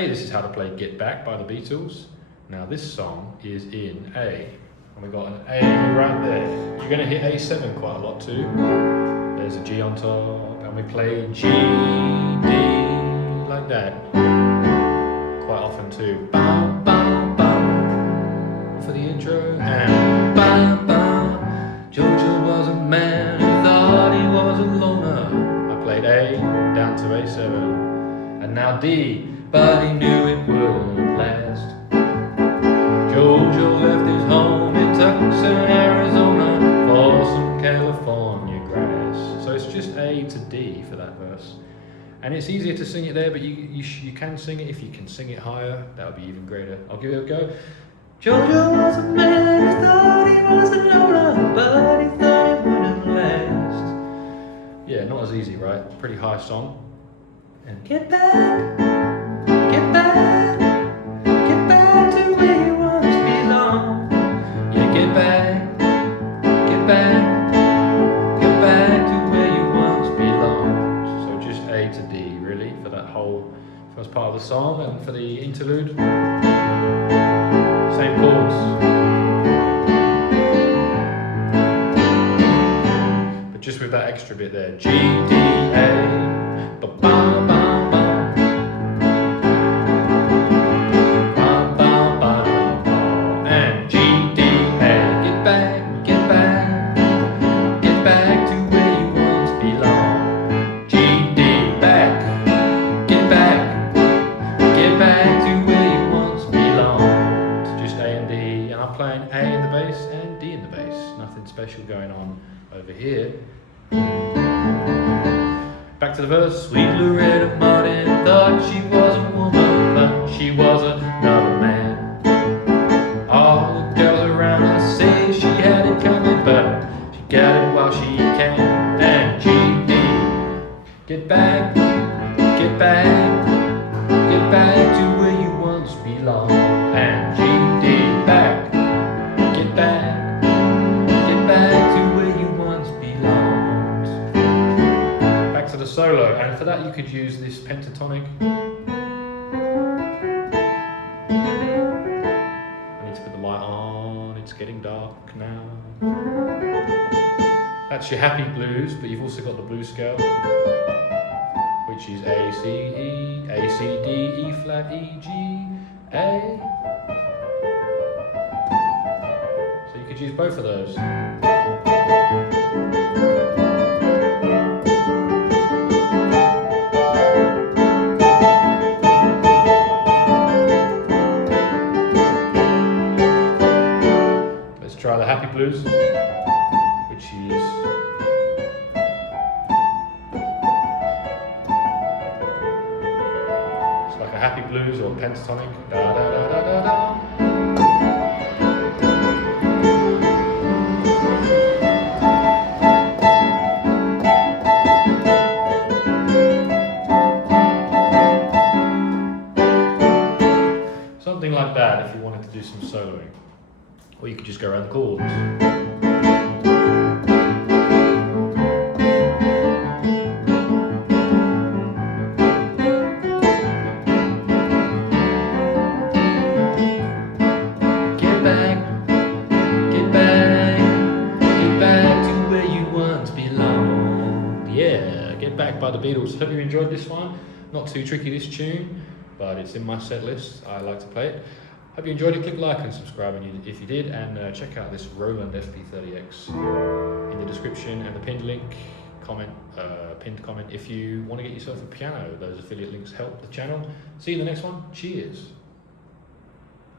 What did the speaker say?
Hey, this is how to play Get Back by the Beatles. Now this song is in A, and we got an A right there. You're going to hit A7 quite a lot too. There's a G on top, and we play G, D, like that. Quite often too. Bam, bam, bam, for the intro, and bam, bam. Georgia was a man who thought he was a loner. I played A, down to A7, and now D. But he knew it wouldn't last. Georgia left his home in Tucson, Arizona, for some California grass. So it's just A to D for that verse. And it's easier to sing it there, but you can sing it. If you can sing it higher, that would be even greater. I'll give it a go. Georgia was a man who thought he was a loner, but he thought it wouldn't last. Yeah, not as easy, right? Pretty high song. And get back. Get back to where you once belong. Yeah, get back to where you once belonged. So just A to D, really, for that whole first part of the song, and for the interlude, same chords. But just with that extra bit there, G, D, A, ba, ba, ba. Playing A in the bass and D in the bass. Nothing special going on over here. Back to the verse. Sweet Loretta Martin thought she was a woman, but she was another man. All the girls around her say she had it coming, but she got it while she can. And G, D, get back to where you once belonged. And G, D, back to where you once belonged. Back to the solo, and for that you could use this pentatonic. I need to put the light on, it's getting dark now. That's your happy blues, but you've also got the blues scale, which is A, C, E, A, C, D, E flat, E, G, A. So you could use both of those. Let's try the happy blues, which is it's like a happy blues or pentatonic. Da, da, da, da, da, da. Something like that if you wanted to do some soloing. Or you could just go around the chords. Get back to where you once belonged. Yeah, Get Back by the Beatles. Hope you enjoyed this one. Not too tricky, this tune, but it's in my set list. I like to play it. Hope you enjoyed it. Click like and subscribe if you did, and check out this Roland FP-30X in the description and the pinned link, pinned comment if you want to get yourself a piano. Those affiliate links help the channel. See you in the next one. Cheers.